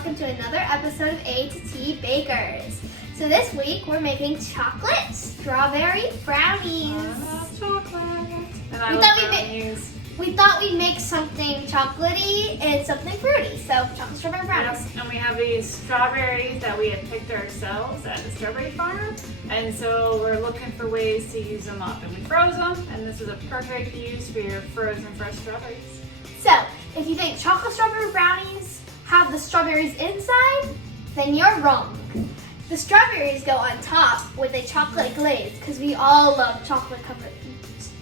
welcome to another episode of A.to.T Bakers. So this week we're making chocolate strawberry brownies. Chocolate. And I We love thought brownies. We thought we'd make something chocolatey and something fruity, so chocolate strawberry brownies. Yep. And we have these strawberries that we had picked ourselves at the strawberry farm. And so we're looking for ways to use them up. And we froze them, and this is a perfect use for your frozen fresh strawberries. So if you think chocolate strawberry brownies have the strawberries inside, then you're wrong. The strawberries go on top with a chocolate glaze because we all love chocolate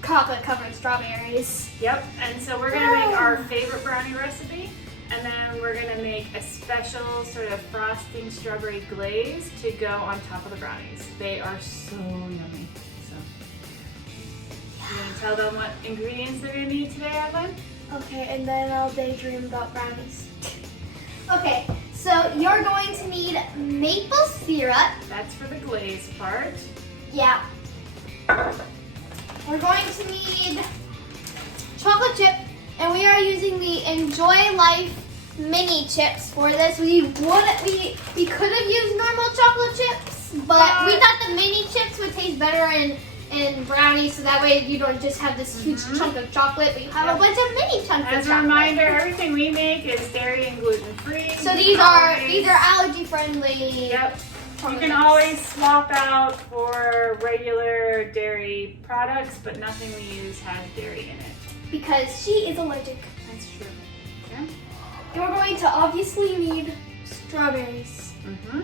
covered strawberries. Yep, and so we're gonna make our favorite brownie recipe, and then we're gonna make a special sort of frosting strawberry glaze to go on top of the brownies. They are so yummy. So, you gonna tell them what ingredients they're gonna need today, Evan? Okay, and then I'll daydream about brownies. Okay, so you're going to need maple syrup. That's for the glaze part. Yeah. We're going to need chocolate chip, and we are using the Enjoy Life mini chips for this. We could have used normal chocolate chips, but we thought the mini chips would taste better in brownies, so that way you don't just have this huge chunk of chocolate, but you have a bunch of mini chunks of chocolate. As a reminder, everything we make is dairy and gluten free. So these are allergy friendly. Yep. You can always swap out for regular dairy products, but nothing we use has dairy in it. Because she is allergic. That's true. Okay. And we're going to obviously need strawberries. Mm-hmm.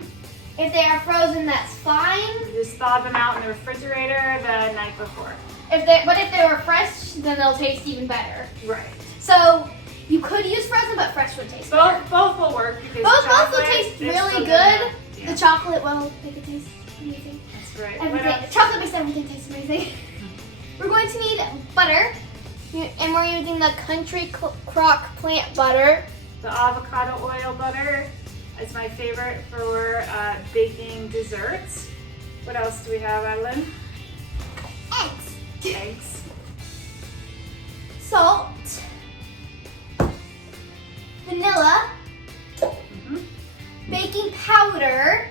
If they are frozen, that's fine. Just thaw them out in the refrigerator the night before. But if they were fresh, then they'll taste even better. Right. So you could use frozen, but fresh would taste better. Both will work because Both will taste really good. Yeah. The chocolate will make it taste amazing. That's right. Everything. Chocolate makes everything taste amazing. We're going to need butter, and we're using the Country Crock plant butter. The avocado oil butter is my favorite for baking desserts. What else do we have, Evelyn? Eggs. Salt. Vanilla. Baking powder,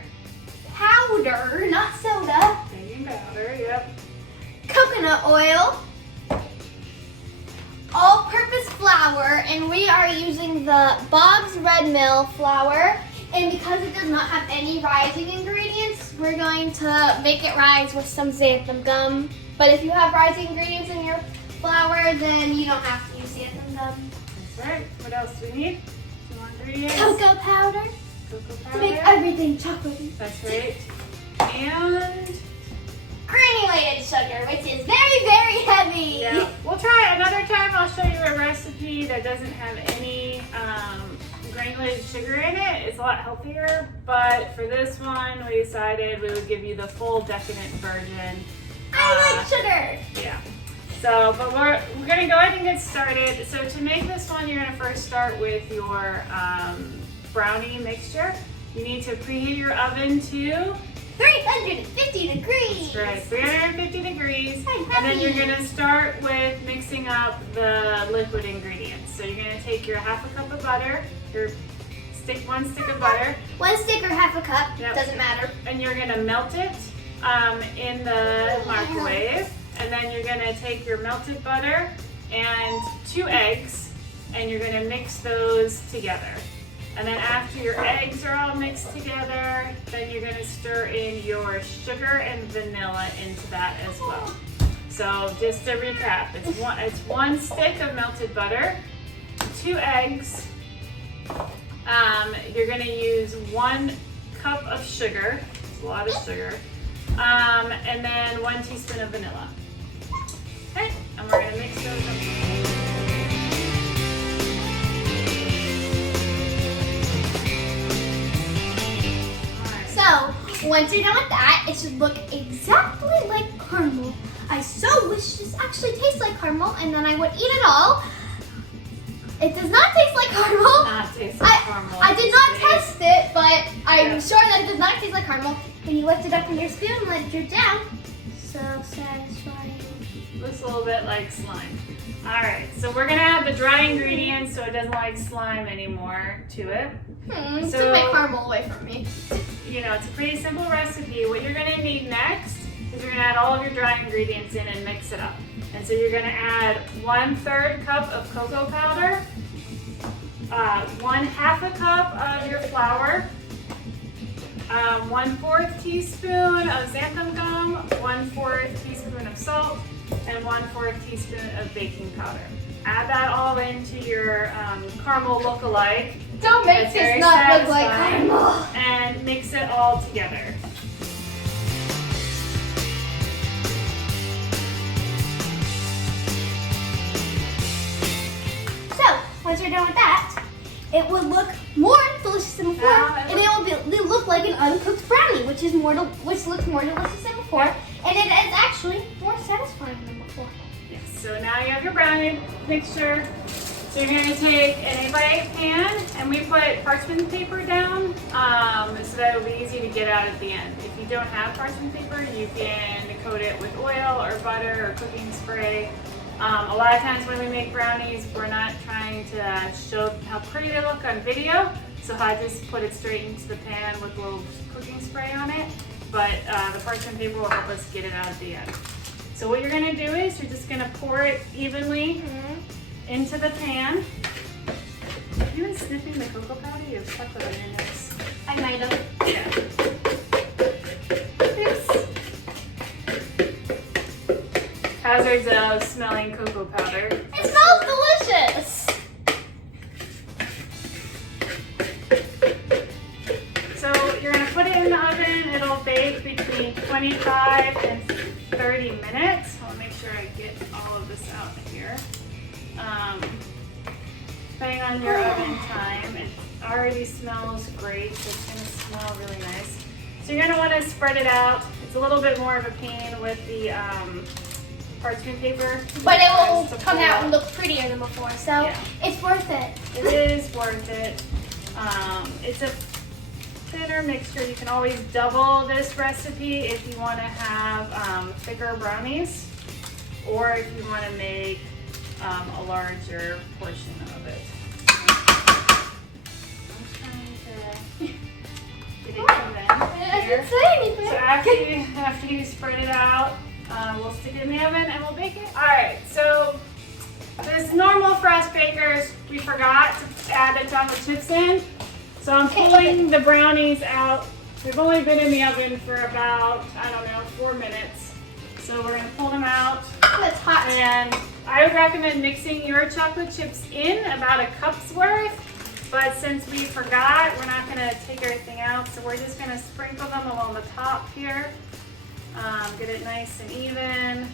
not soda. Baking powder, yep. Coconut oil, all-purpose flour, and we are using the Bob's Red Mill flour. And because it does not have any rising ingredients, we're going to make it rise with some xanthum gum. But if you have rising ingredients in your flour, then you don't have to use xanthum gum. That's right. What else do we need? 2 more ingredients. Cocoa powder. To make everything chocolatey. That's right. And Granulated sugar, which is very, very heavy. yeah, we'll try another time. I'll show you a recipe that doesn't have any granulated sugar in it. It's a lot healthier, but for this one, we decided we would give you the full decadent version. I like sugar. Yeah. So, but we're gonna go ahead and get started. So to make this one, you're gonna first start with your brownie mixture. You need to preheat your oven to 350 degrees. That's right, 350 degrees. And then you're gonna start with mixing up the liquid ingredients. So you're gonna take your half a cup of butter, one stick of butter. 1 stick or half a cup, Yep. doesn't matter. And you're gonna melt it in the microwave. And then you're gonna take your melted butter and 2 eggs, and you're gonna mix those together. And then after your eggs are all mixed together, then you're gonna stir in your sugar and vanilla into that as well. So just to recap, it's one stick of melted butter, 2 eggs, you're gonna use 1 cup of sugar, it's a lot of sugar, and then 1 teaspoon of vanilla. Okay, and we're gonna mix those up. So, once you're done with that, it should look exactly like caramel. I so wish this actually tastes like caramel, and then I would eat it all. It does not taste like caramel. Not taste like caramel. I did not test it, but I'm sure that it does not taste like caramel. When you lift it up in your spoon, let it drip down. So satisfying. Looks a little bit like slime. All right, so we're gonna add the dry ingredients so it doesn't like slime anymore to it. Took my caramel away from me. You know, it's a pretty simple recipe. What you're gonna need next is you're gonna add all of your dry ingredients in and mix it up. And so you're gonna add 1/3 cup of cocoa powder, 1/2 cup of your flour, 1/4 teaspoon of xanthum gum, 1/4 teaspoon of salt, and 1/4 teaspoon of baking powder. Add that all into your caramel look-alike. Don't make this not look like caramel. And mix it all together. So, once you're done with that, it would look more delicious than before, and it will look like an uncooked brownie, which looks more delicious than before, and it is actually more satisfying than before. Yes. So now you have your brownie mixture. So you're going to take an 8x8 pan, and we put parchment paper down so that it'll be easy to get out at the end. If you don't have parchment paper, you can coat it with oil or butter or cooking spray. A lot of times when we make brownies, we're not trying to show how pretty they look on video, so I just put it straight into the pan with a little cooking spray on it, but the parchment paper will help us get it out at the end. So what you're going to do is you're just going to pour it evenly into the pan. Have you been sniffing the cocoa powder? You have chocolate in your nose. I might have. Yeah. Hazards of smelling cocoa powder. It smells delicious. So you're going to put it in the oven. It'll bake between 25 and 30 minutes. I'll make sure I get all of this out here. Depending on your oven time, it already smells great, so it's going to smell really nice. So you're going to want to spread it out. It's a little bit more of a pain with the parchment paper. But it will come out and look prettier than before, so yeah. It's worth it. It is worth it. It's a thinner mixture. You can always double this recipe if you want to have thicker brownies, or if you want to make a larger portion of it. I'm trying to get it even I here. didn't say anything. So after you spread it out, we'll stick it in the oven and we'll bake it. All right, so this is normal for us bakers. We forgot to add the chocolate chips in. So I'm pulling the brownies out. They've only been in the oven for about, 4 minutes. So we're gonna pull them out. It's hot. And I would recommend mixing your chocolate chips in about a cup's worth. But since we forgot, we're not gonna take everything out. So we're just gonna sprinkle them along the top here. Get it nice and even.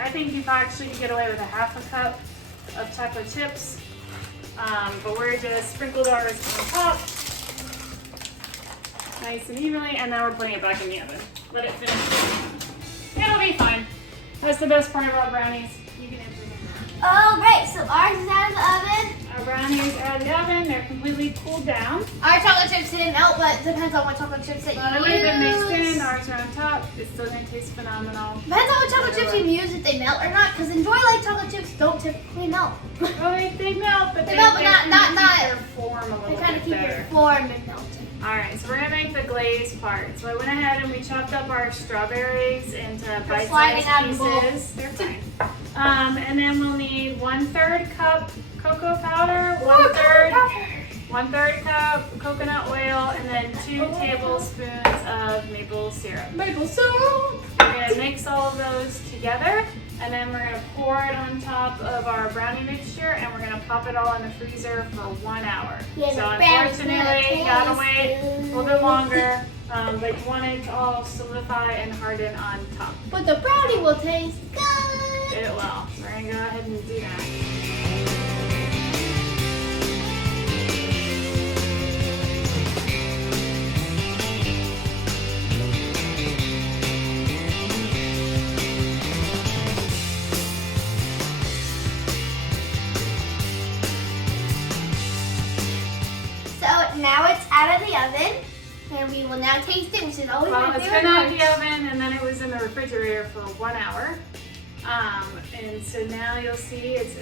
I think you actually could get away with a 1/2 cup of chocolate chips. But we're just sprinkled ours on top. Nice and evenly, and now we're putting it back in the oven. Let it finish. It'll be fine. That's the best part about brownies. You can implement it. Alright, so ours is out of the oven. Our brownies are out of the oven. They're completely cooled down. Our chocolate chips didn't melt, but it depends on what chocolate chips that you use. They've been mixed in. Ours are on top. It's still going to taste phenomenal. Depends on what chocolate chips you use, if they melt or not, because Enjoy Life chocolate chips don't typically melt. Well, they melt, but they melt, but not keep their form a little they kind bit of keep better. their form and melting. Alright, so we're going to make the glaze part. So I went ahead and we chopped up our strawberries into sliding out bite-sized of the bowl. pieces. They're fine. And then we'll need 1/3 cup cocoa powder, 1/3 cup coconut oil, and then 2 tablespoons of maple syrup. Maple syrup! We're going to mix all of those together, and then we're going to pour it on top of our brownie mixture, and we're going to pop it all in the freezer for 1 hour. Yeah, so unfortunately, you got to wait a little bit longer, but you want it to all solidify and harden on top. But the brownie will taste good! It will. So we're going to go ahead and do that. So now it's out of the oven. And we will now taste it, which is always Well, my it's favorite been out of part. the oven and then it was in the refrigerator for 1 hour. And so now you'll see it's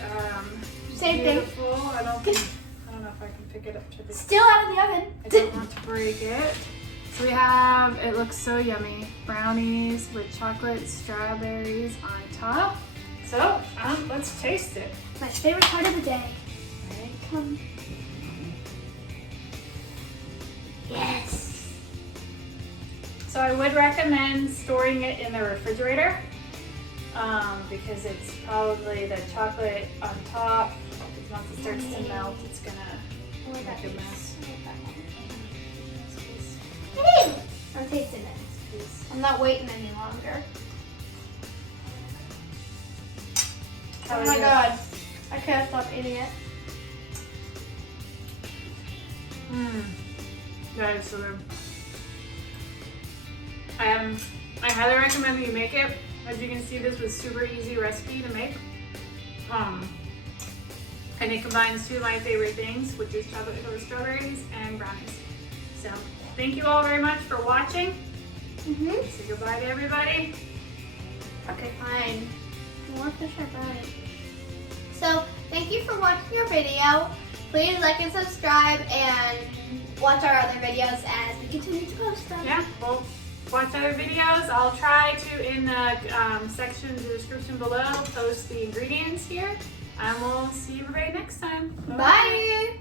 Same thing. beautiful. I don't know if I can pick it up to the. Still out of the oven. I don't want to break it. So we have, it looks so yummy, brownies with chocolate strawberries on top. So let's taste it. My favorite part of the day. Right. Come on. Yes. So I would recommend storing it in the refrigerator because it's probably the chocolate on top. Because once it starts to melt, it's gonna make a mess. I'm tasting it. I'm not waiting any longer. How Oh is my it? god. I can't stop eating it. That is so good. I highly recommend that you make it. As you can see, this was super easy recipe to make. And it combines two of my favorite things, which is chocolate covered strawberries and brownies. So thank you all very much for watching. Say goodbye to everybody. Okay, fine. More fish are fine. So, thank you for watching our video. Please like and subscribe and watch our other videos as we continue to post them. Yeah, well, watch other videos. I'll try to, in the section, the description below, post the ingredients here. And we'll see everybody next time. Bye.